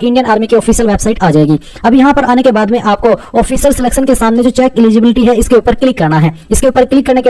Indian army की official website आ जाएगी। अब यहाँ पर आने के बाद में आपको ऑफिशियल सिलेक्शन के सामने जो चेक एलिजिबिलिटी है इसके ऊपर क्लिक करना है। इसके ऊपर क्लिक करने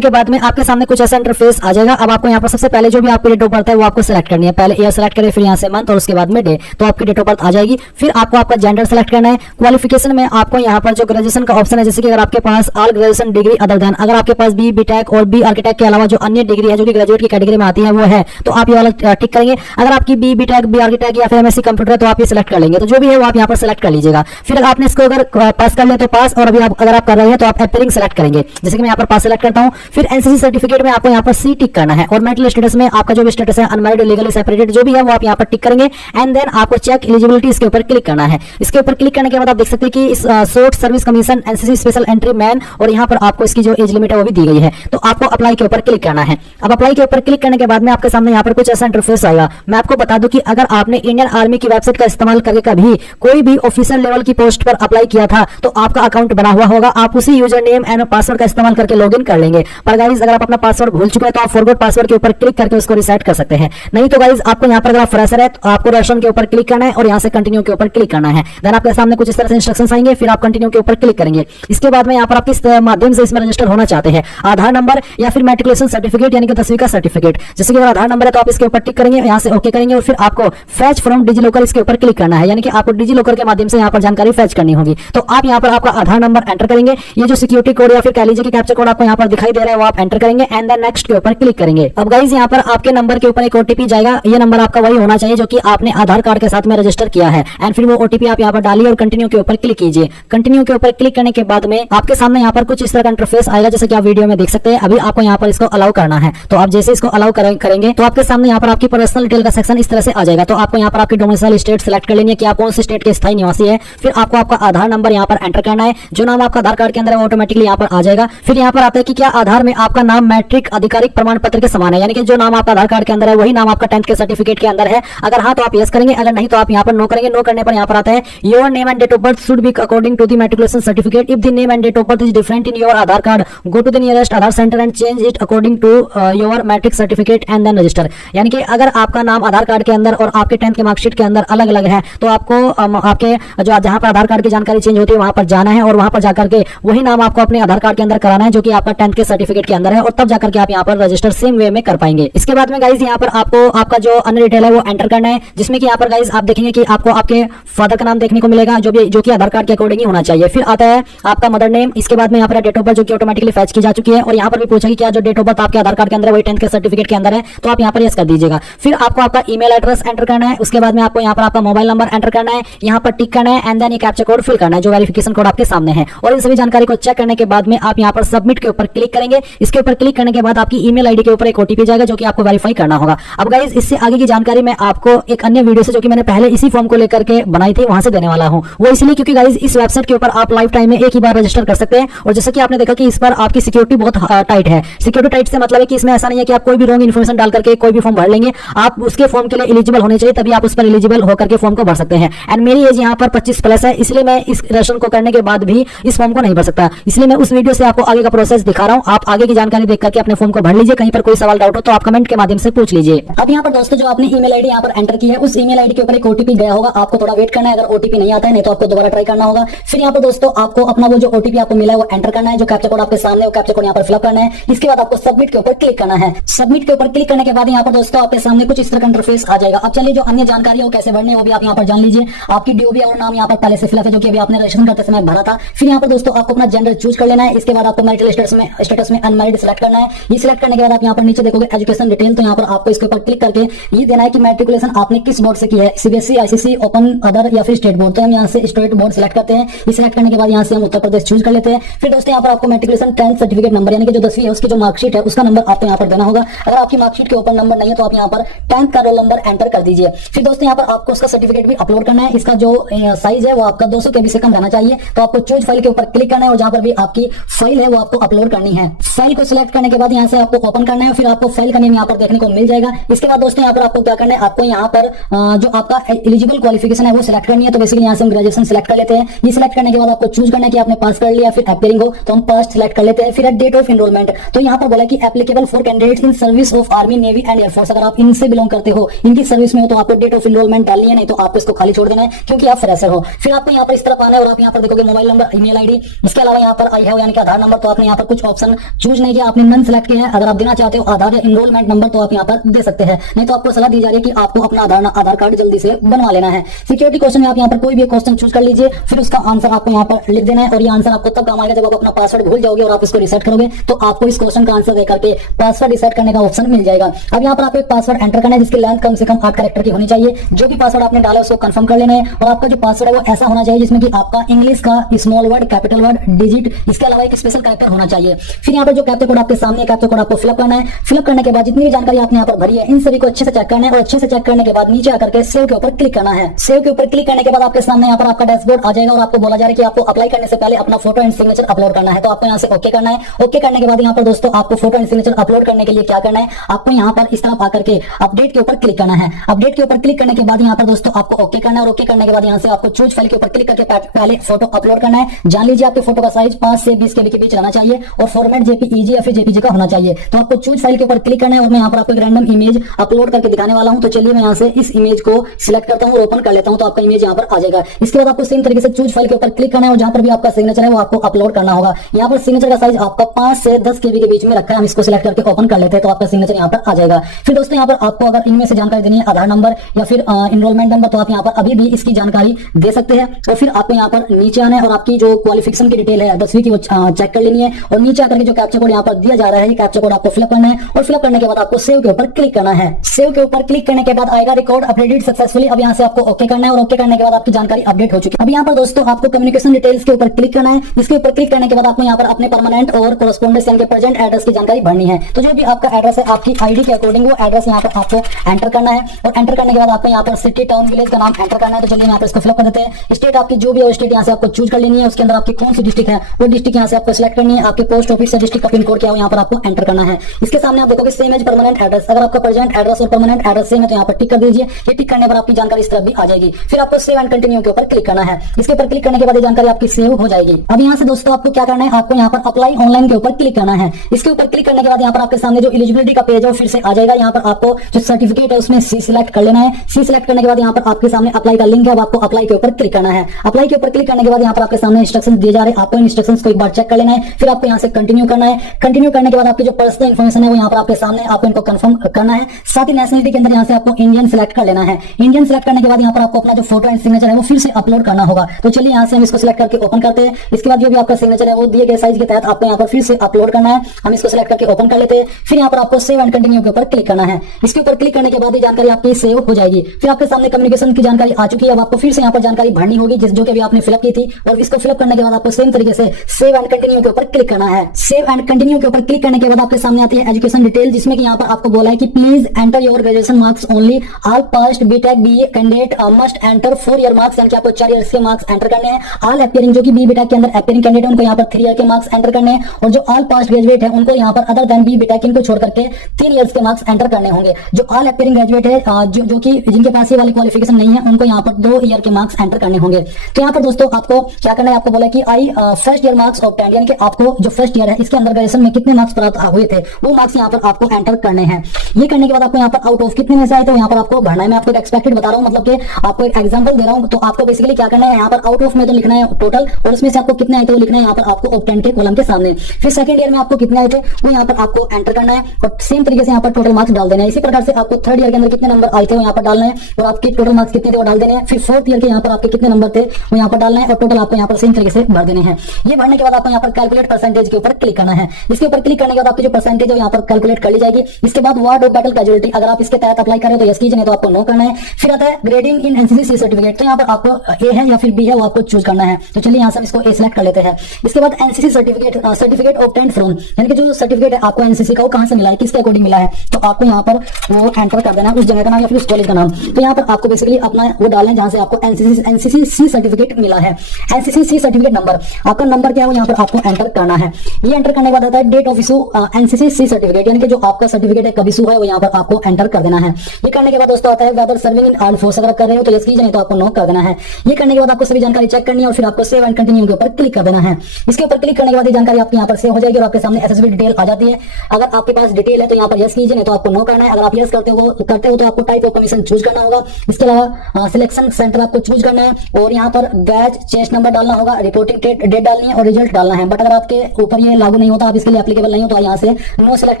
के बाद में आपके सामने कुछ ऐसा इंटरफेस आ जाएगा। अब आपको यहाँ पर सबसे पहले जो भी आपकी डेट ऑफ बर्थ है वो आपको सिलेक्ट करनी है। पहले ईयर सिलेक्ट करें, फिर यहाँ से मंथ और उसके बाद में डे, तो आपकी डेट ऑफ बर्थ आ जाएगी। फिर आपको आपका जेंडर सेलेक्ट करना है। क्वालिफिकेशन में आपको यहाँ पर जो ग्रेजुएशन का ऑप्शन है, जैसे कि अगर आपके पास all graduation degree other than, अगर आपके पास बी टेक और बी आर्किटेक्ट के अलावा जो अन्य डिग्री है जो कि ग्रेजुएट की कैटेगरी में आती है वो है, तो आप ये वाला टिक करेंगे। अगर आपकी बी टेक, बी आर्किटेक्ट या फिर एमएससी कंप्यूटर है तो आप ये सिलेक्ट कर लेंगे। तो जो भी है वो आप यहाँ पर सिलेक्ट कर लीजिएगा। फिर अगर आपने इसको अगर पास कर लिया तो पास, और अभी अगर आप कर रहे हैं तो आप एपीयरिंग सेलेक्ट करेंगे। जैसे कि मैं यहाँ पर पास सेलेक्ट करता हूँ। फिर एनसीसी सर्टिफिकेट में आपको यहाँ पर सी टिक करना है, और मेरिटल स्टेटस में आपका जो भी स्टेटस है अनमैरिड, लीगली सेपरेटेड जो भी है वो आप यहाँ पर टिक करेंगे। एंड देन आपको चेक एलिजिबिलिटी इसके ऊपर क्लिक करना है। इसके ऊपर क्लिक करने के बाद आप देख सकते हैं कि इस short service commission NCC special entry man, और यहाँ पर आपको इसकी जो एज लिमिट है वो भी दी गई है। तो आपको अप्लाई के ऊपर क्लिक करना है। अब अप्लाई के ऊपर क्लिक करने के बाद में आपके सामने यहाँ पर कुछ ऐसा इंटरफेस आएगा। मैं आपको बता दूं कि अगर आपने इंडियन आर्मी की वेबसाइट का इस्तेमाल करके कभी कोई भी ऑफिशियल लेवल की पोस्ट पर अप्लाई किया था तो आपका अकाउंट बना हुआ होगा, आप उसी यूजर नेम एंड पासवर्ड का इस्तेमाल करके लॉगिन कर लेंगे। पर गाइस अगर आप अपना पासवर्ड भूल चुके हैं तो आप फॉरगॉट पासवर्ड के ऊपर क्लिक करके उसको रीसेट कर सकते हैं। नहीं तो गाइस आपको यहाँ पर अगर आप फ्रेशर है तो आपको रजिस्ट्रेशन के ऊपर क्लिक करना है और यहाँ से कंटिन्यू के ऊपर क्लिक करना है। देन आपके सामने कुछ इस तरह से इंस्ट्रक्शंस आएंगे, फिर आप कंटिन्यू के ऊपर क्लिक करेंगे। इसके बाद में यहाँ पर आप किस माध्यम से इसमें रजिस्टर होना चाहते हैं, आधार नंबर या फिर मैट्रिकुलेशन सर्टिफिकेट यानी कि 10वीं का सर्टिफिकेट। जैसे कि अगर आधार नंबर है तो आप इसके ऊपर टिक करेंगे, यहाँ से ओके करेंगे, और फिर आपको फैच फ्रॉम डिजिलॉकर इसके ऊपर क्लिक करना है, यानी कि आपको डिजिलॉकर के माध्यम से यहाँ पर जानकारी फैच करनी होगी। तो आप यहाँ पर आपका आधार नंबर एंटर करेंगे। ये जो सिक्योरिटी कोड या फिर कह लीजिए कि कैप्चा कोड आपको यहाँ पर दिखाई दे रहा है वो आप एंटर करेंगे। एंड देन नेक्स्ट के ऊपर क्लिक करेंगे। अब गाइस यहाँ पर आपके नंबर के ऊपर एक ओटीपी जाएगा। ये नंबर आपका वही होना चाहिए जो कि आपने आधार कार्ड के साथ में रजिस्टर किया है। एंड फिर वो ओटीपी आप यहाँ पर डालिए और कंटिन्यू के ऊपर क्लिक कीजिए। कंटिन्यू के ऊपर क्लिक करने के बाद में आपके सामने यहाँ पर कुछ इस तरह का इंटरफेस आएगा, जैसे कि आप वीडियो में देख सकते हैं। अभी आपको यहाँ पर इसको अलाउ करना है। तो आप जैसे इसको अलाउ करेंगे तो आपके सामने यहाँ पर आपकी पर्सनल डिटेल का सेक्शन इस तरह से आ जाएगा। तो आपको यहाँ पर आपकी डोमिसाइल स्टेट सेलेक्ट कर लेंगे कि आप कौन से स्टेट के स्थायी निवासी है। फिर आपको आपका आधार नंबर यहाँ पर एंटर करना है। जो नाम आपका आधार कार्ड के अंदर है वो ऑटोमेटिकली यहाँ पर आ जाएगा। फिर यहाँ पर आता है कि क्या आधार में आपका नाम मैट्रिक आधिकारिक प्रमाण पत्र के समान है, यानी कि जो नाम आपका आधार कार्ड के अंदर है वही नाम आपका 10th के सर्टिफिकेट के अंदर है। अगर हाँ तो आप यस करेंगे, अगर नहीं तो आप यहाँ पर नो करेंगे। नो करने पर यहाँ पर आता है your name and date of birth should be according to the matriculation certificate. If the name and date of birth is different in your Aadhaar card go to the nearest Aadhaar centre and change it according to your matric certificate and then register. यानी कि अगर आपका नाम आधार card के अंदर और आपके 10th के मार्कशीट के अंदर अलग अलग है तो आपको आपके जो जहां पर आधार कार्ड की जानकारी चेंज होती है वहां पर जाना है और वहां पर जाकर के वही नाम आपको अपने आधार कार्ड के अंदर कराना है जो कि आपका 10th के सर्टिफिकेट के अंदर है, और तब जाकर के आप यहाँ पर रजिस्टर सेम वे में कर पाएंगे। इसके बाद में गाइज यहाँ पर आपको आपका जो अन्य डिटेल है वो एंटर करना है, जिसमें कि यहाँ पर गाइज आप देखेंगे कि आपको आपके फादर का नाम देखने को मिलेगा जो कि आधार कार्ड के अकॉर्डिंग ही होना चाहिए। फिर आता है आपका मदर नेम। इसके बाद में यहाँ पर डेट ऑफ बर्थ जो कि ऑटोमेटिकली फैच की जा चुकी है, और यहाँ पर भी पूछा कि क्या जो डेट ऑफ बर्थ आपके आधार कार्ड के अंदर वही 10th के सर्टिफिकेट के अंदर है, तो आप यहाँ पर यस कर दीजिएगा। फिर आपको आपका ईमेल एड्रेस एंटर करना है। उसके बाद में आपको यहाँ पर आपका मोबाइल नंबर एंटर करना है, यहाँ पर टिक करना है। एंड देन ये कैप्चा कोड फिल करना है जो वेरिफिकेशन कोड आपके सामने है, और इन सभी जानकारी को चेक करने के बाद में आप यहाँ पर सबमिट के ऊपर क्लिक करेंगे। इसके ऊपर क्लिक करने के बाद आपकी ईमेल आईडी के ऊपर एक ओटीपी जाएगा जो कि आपको वेरीफाई करना होगा। अब गाइस इससे आगे की जानकारी मैं आपको एक अन्य वीडियो से जो कि मैंने पहले इसी फॉर्म को लेकर के बनाई थी वहां से देने वाला हूं। वो इसलिए क्योंकि गाइस इस वेबसाइट के ऊपर आप लाइफ टाइम में एक ही बार रजिस्टर कर सकते हैं, और जैसे कि आपने देखा कि इस पर आपकी सिक्योरिटी बहुत टाइट है। सिक्योरिटी टाइट से मतलब है कि इसमें ऐसा नहीं है कि आप कोई भी रॉन्ग इन्फॉर्मेशन डाल करके कोई भी फॉर्म भर लेंगे। आप उसके फॉर्म के लिए एलिजिबल होने चाहिए, तभी आप उस पर एलिजिबल होकर के फॉर्म को भर सकते हैं। एंड मेरी एज यहाँ पर 25+ है, इसलिए मैं इस रजिस्ट्रेशन को करने के बाद भी इस फॉर्म को नहीं भर सकता। इसलिए मैं उस वीडियो से आपको आगे का प्रोसेस दिखा रहा हूँ। आप आगे की जानकारी देख करके अपने फॉर्म को भर लीजिए। कहीं पर कोई सवाल डाउट हो तो आप कमेंट के माध्यम से पूछ लीजिए। अब यहाँ पर दोस्तों जो आपने ईमेल आईडी यहाँ पर एंटर की है उस ईमेल आईडी के ऊपर एक ओटीपी गया होगा, आपको थोड़ा वेट करना है। अगर ओटीपी नहीं आता है नहीं तो आपको दोबारा ट्राई करना होगा। फिर यहाँ पर दोस्तों आपको अपना वो जो ओटीपी आपको मिला है वो एंटर करना है, जो कैप्चा कोड आपके सामने वो कैप्चा कोड यहाँ पर फिलअप करना है। इसके बाद आपको सबमिट के ऊपर क्लिक करना है। सबमिट के ऊपर क्लिक करने के बाद यहाँ पर दोस्तों आपके सामने कुछ इस तरह का इंटरफेस आ जाएगा। अब चलिए जो अन्य जानकारी है वो कैसे भरनी है वो भी आप यहाँ पर जान लीजिए। आपकी डीओबी और नाम यहाँ पर पहले से फिलअप है जो कि अभी आपने रजिस्ट्रेशन करते समय भरा था। फिर यहाँ पर दोस्तों आपको अपना जेंडर चूज कर लेना है। इसके बाद आपको मैरिटल स्टेटस में अनमैरिड सिलेक्ट करना है। ये सिलेक्ट करने के बाद आप यहाँ पर नीचे देखोगे एजुकेशन डिटेल, तो यहाँ पर आपको इसके ऊपर क्लिक करके ये देना है कि मैट्रिकुलेशन आपने किस बोर्ड से की है, सीबीएसई, आईसीएसई, ओपन, अदर या फिर स्टेट बोर्ड। तो हम यहाँ से स्टेट बोर्ड सिलेक्ट करते हैं। ये सिलेक्ट करने के बाद यहाँ से हम उत्तर प्रदेश चूज कर लेते हैं। फिर दोस्तों यहाँ पर आपको मैट्रिकुलेशन 10th सर्टिफिकेट नंबर यानी कि जो 10वीं है उसकी जो मार्कशीट है उसका नंबर आपको यहाँ पर देना होगा। अगर आपकी मार्कशीट के ऊपर नंबर नहीं है तो आप यहाँ पर 10th का रोल नंबर एंटर कर दीजिए। फिर दोस्तों यहाँ पर आपको उसका सर्टिफिकेट भी अपलोड करना है। इसका जो साइज है वो आपका 200 KB से कम रहना चाहिए। तो आपको चूज फाइल के ऊपर क्लिक करना है और जहां पर भी आपकी फाइल है वो आपको अपलोड करनी है। फाइल को सिलेक्ट करने के बाद यहाँ से आपको ओपन करना है, फिर आपको फाइल का नेम यहाँ पर देखने को मिल जाएगा। इसके बाद दोस्तों यहाँ पर आपको क्या करना है, आपको यहाँ पर जो आपका एलिजिबल क्वालिफिकेशन है वो सिलेक्ट करनी है। तो बेसिकली यहाँ से हम ग्रेजुएशन सिलेक्ट कर लेते हैं। ये सिलेक्ट करने के बाद आपको चूज करना है कि आपने पास कर लिया, फिर अपीयरिंग हो तो हम पास सिलेक्ट कर लेते हैं। फिर डेट ऑफ एनरोलमेंट, तो यहाँ पर बोला कि applicable for candidates in service of army, navy and air force. अगर आप इनसे बिलोंग करते हो, इनकी सर्विस में हो तो आपको डेट ऑफ इनरोलमेंट डालनी है, नहीं तो आपको इसको खाली छोड़ देना है क्योंकि आप फ्रेशर हो। फिर आपको यहाँ पर इस तरफ आना है और आप यहाँ पर देखोगे मोबाइल नंबर, ईमेल आईडी, इसके अलावा यहाँ पर आई हैव यानी कि आधार नंबर। तो आपने यहाँ पर कुछ ऑप्शन चूज नहीं किया, आपने नन सेलेक्ट किया है। अगर आप देना चाहते हो आधार या इनरोलमेंट नंबर तो आप यहाँ पर दे सकते हैं, नहीं तो आपको सलाह दी जा रही है कि आपको अपना आधार कार्ड जल्दी से बनवा लेना है। सिक्योरिटी क्वेश्चन में आप यहाँ पर कोई भी क्वेश्चन चूज कर लीजिए, फिर उसका आंसर आपको यहाँ पर लिख देना है और ये आंसर आपको तब काम आएगा जब आप अपना पासवर्ड भूल जाओगे और आप इसको रिसेट करोगे तो आपको इस क्वेश्चन का आंसर देकर के पासवर्ड रिसेट करने का ऑप्शन मिल जाएगा। अब यहाँ पर आपको एक पासवर्ड एंटर करना है जिसकी लेंथ कम से कम 8 कैरेक्टर की होनी चाहिए। जो भी पासवर्ड आपने डाला उसको कंफर्म कर लेना है और आपका जो पासवर्ड है वो ऐसा होना चाहिए जिसमें कि आपका इंग्लिश का small word, capital word, digit, इसके अलावा एक स्पेशल कैरेक्टर होना चाहिए। फिर यहाँ पर जो कैप्चा कोड आपके सामने, कैप्चा कोड आपको फिलअप करना है। फिलअप करने के बाद जितनी भी जानकारी आपने यहाँ पर भरी है इन सभी को अच्छे से चेक करना है और अच्छे से चेक करने के बाद नीचे आकर के सेव के ऊपर क्लिक करना है। सेव के ऊपर क्लिक करने के बाद आपके सामने यहाँ पर आपका डैशबोर्ड आ जाएगा और आपको बोला जा रहा है कि आपको अप्लाई करने से पहले अपना फोटो एंड सिग्नेचर अपलोड करना है। तो आपको यहाँ से ओके करना है। ओके करने के बाद यहाँ पर दोस्तों आपको फोटो एंड सिग्नेचर अपलोड करने के लिए क्या करना है, आपको यहाँ पर इस तरफ आकर के अपडेट के ऊपर क्लिक करना है। अपडेट के ऊपर क्लिक करने के बाद यहाँ पर दोस्तों आपको ओके करना है और ओके करने के बाद यहाँ से आपको चूज फाइल के ऊपर क्लिक करके पहले फोटो अपलोड करना है। जान लीजिए आपके फोटो का साइज 5 से 20 KB के बीच रहना चाहिए और फॉर्मेट जेपीईजी या फिर जेपीजी का होना चाहिए। तो आपको चूज फाइल के ऊपर क्लिक करना है और मैं यहाँ पर आपको एक रैंडम इमेज अपलोड करके दिखाने वाला हूँ। तो चलिए मैं यहाँ से इस इमेज को सिलेक्ट करता हूँ और ओपन कर लेता हूँ तो आपका इमेज यहाँ पर आ जाएगा। इसके बाद आपको सेम तरीके से चूज फाइल के ऊपर क्लिक करना है और जहां पर भी आपका सिग्नेचर है वो आपको अपलोड करना होगा। यहाँ पर सिग्नेचर का साइज आपका 5 से 10 KB के बीच में रखा है। हम इसको सिलेक्ट करके ओपन कर लेते हैं तो आपका सिग्नेचर यहाँ पर आ जाएगा। फिर दोस्तों यहाँ पर आपको अगर इनमें से जानकारी देनी है आधार नंबर या फिर इनरोलमेंट नंबर तो आप यहाँ पर अभी भी इसकी जानकारी दे सकते हैं। और फिर आपको यहाँ पर नीचे आना है और आपकी जो क्वालिफिकेशन की डिटेल है 10वीं की वो चेक कर लेनी है और नीचे आकर के जो कैप्चा कोड यहाँ पर दिया जा रहा है ये कैप्चा कोड आपको फिलअप करना है और फिलअप करने के बाद आपको सेव के ऊपर क्लिक करना है। सेव के ऊपर क्लिक करने के बाद आएगा रिकॉर्ड अपडेटेड सक्सेसफुली। अब यहाँ से आपको ओके करना है और ओके करने के बाद आपकी जानकारी अपडेट हो चुकी है। अब यहाँ पर दोस्तों आपको कम्युनिकेशन डिटेल्स के ऊपर क्लिक करना है। इसके ऊपर क्लिक करने के बाद आपको यहाँ पर अपने परमानेंट और कोरेस्पोंडेंस यानी कि प्रेजेंट एड्रेस की जानकारी भरनी है। तो जो भी आपका एड्रेस है आपकी आईडी के अकॉर्डिंग वो एड्रेस यहाँ पर आपको एंटर करना है और एंटर करने के बाद आपको यहाँ पर सिटी, टाउन, विलेज का नाम एंटर करना है। तो चलिए यहाँ पर इसको फिलअप कर देते हैं। स्टेट आपकी जो भी है स्टेट यहाँ से आपको चूज कर लेनी है। उसके अंदर आपकी कौन सी डिस्ट्रिक्ट है वो डिस्ट्रिक्ट यहाँ से आपको सिलेक्ट करनी है। आपके पोस्ट ऑफिस से डिस्ट्रिक्ट का पिन कोड क्या हो यहाँ पर आपको एंटर करना है। इसके सामने आप देखोगे सेम एज परमानेंट एड्रेस। अगर आपका प्रेजेंट एड्रेस और परमानेंट एड्रेस सेम है तो यहाँ पर टिक कर दीजिए। ये टिक करने पर आपकी जानकारी इस तरफ भी आ जाएगी। फिर आपको सेव एंड कंटिन्यू के ऊपर क्लिक करना है। इसके ऊपर क्लिक करने के बाद ये जानकारी आपकी सेव हो जाएगी। अब यहाँ से दोस्तों आपको क्या करना है, आपको यहाँ पर अप्लाई ऑनलाइन के ऊपर क्लिक करना है। इसके ऊपर क्लिक करने के बाद यहाँ पर आपके सामने जो एलिजिबिलिटी का पेज है फिर से आ जाएगा। यहाँ पर आपको जो सर्टिफिकेट है उसमें सी सिलेक्ट कर लेना है। सी सिलेक्ट करने के बाद यहाँ पर आपके सामने अप्लाई का लिंक है। अब आपको अप्लाई के ऊपर क्लिक करना है। अप्लाई के ऊपर क्लिक करने के बाद यहाँ पर आपके सामने इंस्ट्रक्शन दिए जा रहे हैं। आपको इन इंस्ट्रक्शंस को एक बार चेक कर लेना है। फिर आपको यहाँ से कंटिन्यू करना है। कंटिन्यू करने के बाद आपकी जो पर्सनल इन्फॉर्मेशन है वो यहाँ पर आपके सामने आपको इनको कंफर्म करना है। साथ ही नेशनलिटी के अंदर यहाँ से आपको इंडियन सिलेक्ट कर लेना है। इंडियन सिलेक्ट करने के बाद यहाँ पर आपको अपना जो फोटो एंड सिग्नेचर है वो फिर से अपलोड करना होगा। तो चलिए यहाँ से हम इसको सिलेक्ट करके ओपन करते हैं। इसके बाद जो भी आपका सिग्नेचर है वो दिए गए साइज के तहत आपको यहाँ पर फिर से अपलोड करना है। हम इसको सिलेक्ट करके ओपन कर लेते हैं। फिर यहाँ पर आपको सेव एंड कंटिन्यू के ऊपर क्लिक करना है। इसके ऊपर क्लिक करने के बाद ये जानकारी आपकी सेव हो जाएगी। फिर आपके सामने कम्युनिकेशन की जानकारी आ चुकी है। अब आपको फिर से यहाँ पर जानकारी भरनी होगी जो कि अभी आपने फिलअप की थी और इसको फिलअप करने के बाद आपको सेम तरीके से सेव एंड कंटिन्यू के ऊपर क्लिक करना है। सेव एंड कंटिन्यू के ऊपर क्लिक करने के बाद आपके सामने आती है एजुकेशन डिटेल, जिसमें कि यहाँ पर आपको बोला है कि please enter your graduation marks only. All past BTech BA candidate must enter 4 year marks, यानी कि आपको 4 ईयर के मार्क्स एंटर करने हैं। ऑल अपीयरिंग जो कि बी बीटेक के अंदर अपीयरिंग कैंडिडेट है उनको यहाँ पर 3 ईयर के मार्क्स एंटर करने हैं और जो ऑल पास्ट ग्रेजुएट है उनको यहाँ पर अदर देन बी बीटेक इनको छोड़ करके 3 ईयर्स के मार्क्स एंटर करने होंगे। जो ऑल अपीयरिंग ग्रेजुएट है जो कि जिनके पास ये वाली क्वालिफिकेशन नहीं है उनको यहाँ पर 2 ईयर के मार्क्स एंटर करने होंगे। तो यहाँ पर दोस्तों आपको क्या करना है, आपको बोला कि आई फर्स्ट ईयर मार्क्स ऑब्टेन्ड, यानी कि आपको जो फर्स्ट ईयर है इसके अंदर ग्रेजुएशन में कितने मार्क्स प्राप्त हुए थे वो मार्क्स यहाँ पर आपको एंटर करने हैं। ये करने के बाद आपको यहाँ पर आउट ऑफ कितने में से आए थे यहाँ पर आपको भरना है। मैं आपको एक एक्सपेक्टेड बता रहा हूँ, मतलब कि आपको एक एग्जांपल दे रहा हूँ। तो आपको बेसिकली क्या करना है, यहाँ पर आउट ऑफ में तो लिखना है टोटल और उसमें से आपको कितने आए थे वो लिखना है यहाँ पर आपको ऑब्टेन्ड के कॉलम के सामने। फिर सेकंड ईयर में आपको कितने आए थे वो यहाँ पर आपको एंटर करना है और सेम तरीके से यहाँ पर टोटल मार्क्स डाल देना है। इसी प्रकार से आपको थर्ड ईयर के अंदर कितने नंबर आए थे वो यहाँ पर डालना है और आपके टोटल मार्क्स कितने थे वो डाल देने हैं। फिर फोर्थ ईयर के यहाँ पर आपके कितने नंबर थे वो यहाँ पर डालना है और टोटल आपको यहाँ पर सेम तरीके से भर देने हैं। ये भरने के बाद आपको यहाँ पर कैलकुलेट परसेंटेज के ऊपर क्लिक करना है। इसके ऊपर क्लिक करने के बाद आपकी जो परसेंटेज है यहाँ पर कैलकुलेट कर ली जाएगी। इसके बाद वार्ड ऑफ बैटल कैजुअलिटी, अगर आप इसके तहत अप्लाई करें तो यस कीजिए, नहीं तो आपको नो करना है। फिर आता है ग्रेडिंग इन एनसीसी सर्टिफिकेट, तो यहाँ पर आपको ए है या फिर बी है वो आपको चूज करना है। तो चलिए यहाँ से हम इसको ए सिलेक्ट कर लेते हैं। इसके बाद एनसीसी सर्टिफिकेट ऑब्टेन्ड फ्रॉम, यानी कि जो सर्टिफिकेट है आपको एनसीसी का वो कहां से मिला है, किसके अकॉर्डिंग मिला है, तो आपको यहाँ पर वो एंटर कर देना है उस जगह का नाम या फिर उस कॉलेज का नाम। तो यहाँ पर आपको बेसिकली अपना वो डालना है जहां से आपको एनसीसी सी सर्टिफिकेट मिला है। एनसीसी सी सर्टिफिकेट नंबर, आपका नंबर क्या है वो यहाँ पर आपको एंटर करना है। ये एंटर करने के बाद आता है date of issue NCC C certificate, यानी कि जो आपका सर्टिफिकेट है कब इशू है वो यहाँ पर आपको एंटर कर देना है। ये करने के बाद दोस्तों आता है whether serving in armed force, अगर कर रहे हो तो यस कीजिए, नहीं तो आपको नो कर देना है। ये करने के बाद आपको सभी जानकारी चेक करनी है और फिर आपको सेव एंड कंटिन्यू के ऊपर क्लिक कर देना है। इसके ऊपर क्लिक करने के बाद ये जानकारी आपकी यहाँ पर सेव हो जाएगी और आपके सामने एसएसबी डिटेल आ जाती है। अगर आपके पास डिटेल है तो यहाँ पर यस कीजिए, नहीं तो आपको नो करना है। अगर आप यस करते हो तो आपको type of commission selection choose करना होगा। इसके अलावा सिलेक्शन सेंटर आपको चूज करना है और यहाँ पर बैच चेस्ट नंबर डालना होगा, रिपोर्टिंग डेट डालनी है और रिजल्ट डालना है। बट अगर आपके ऊपर ये लागू नहीं होता, आप इसके लिए एप्लीकेबल नहीं हो, तो यहाँ से नो सेलेक्ट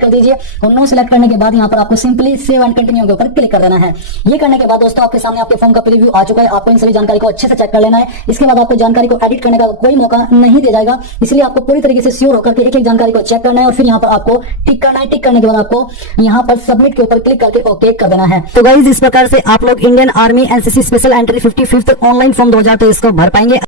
कर दीजिए और नो सेलेक्ट करने के बाद यहाँ पर आपको सिंपली सेव एंड कंटिन्यू के ऊपर क्लिक कर देना है। ये करने के बाद दोस्तों आपके सामने आपके फॉर्म का प्रीव्यू आ चुका है। आपको इन सभी जानकारी को अच्छे से चेक कर लेना है। इसके बाद आपको जानकारी को एडिट करने का कोई मौका नहीं दिया जाएगा, इसलिए आपको पूरी तरीके से श्योर होकर के एक एक जानकारी को चेक करना है और फिर यहाँ पर आपको टिक करना है। टिक करने के बाद आपको यहाँ पर सबमिट के ऊपर क्लिक करके ओके कर देना है। तो गाइस इस प्रकार से आप लोग Indian army NCC special entry 55th online form 2023 को भर पाएंगे।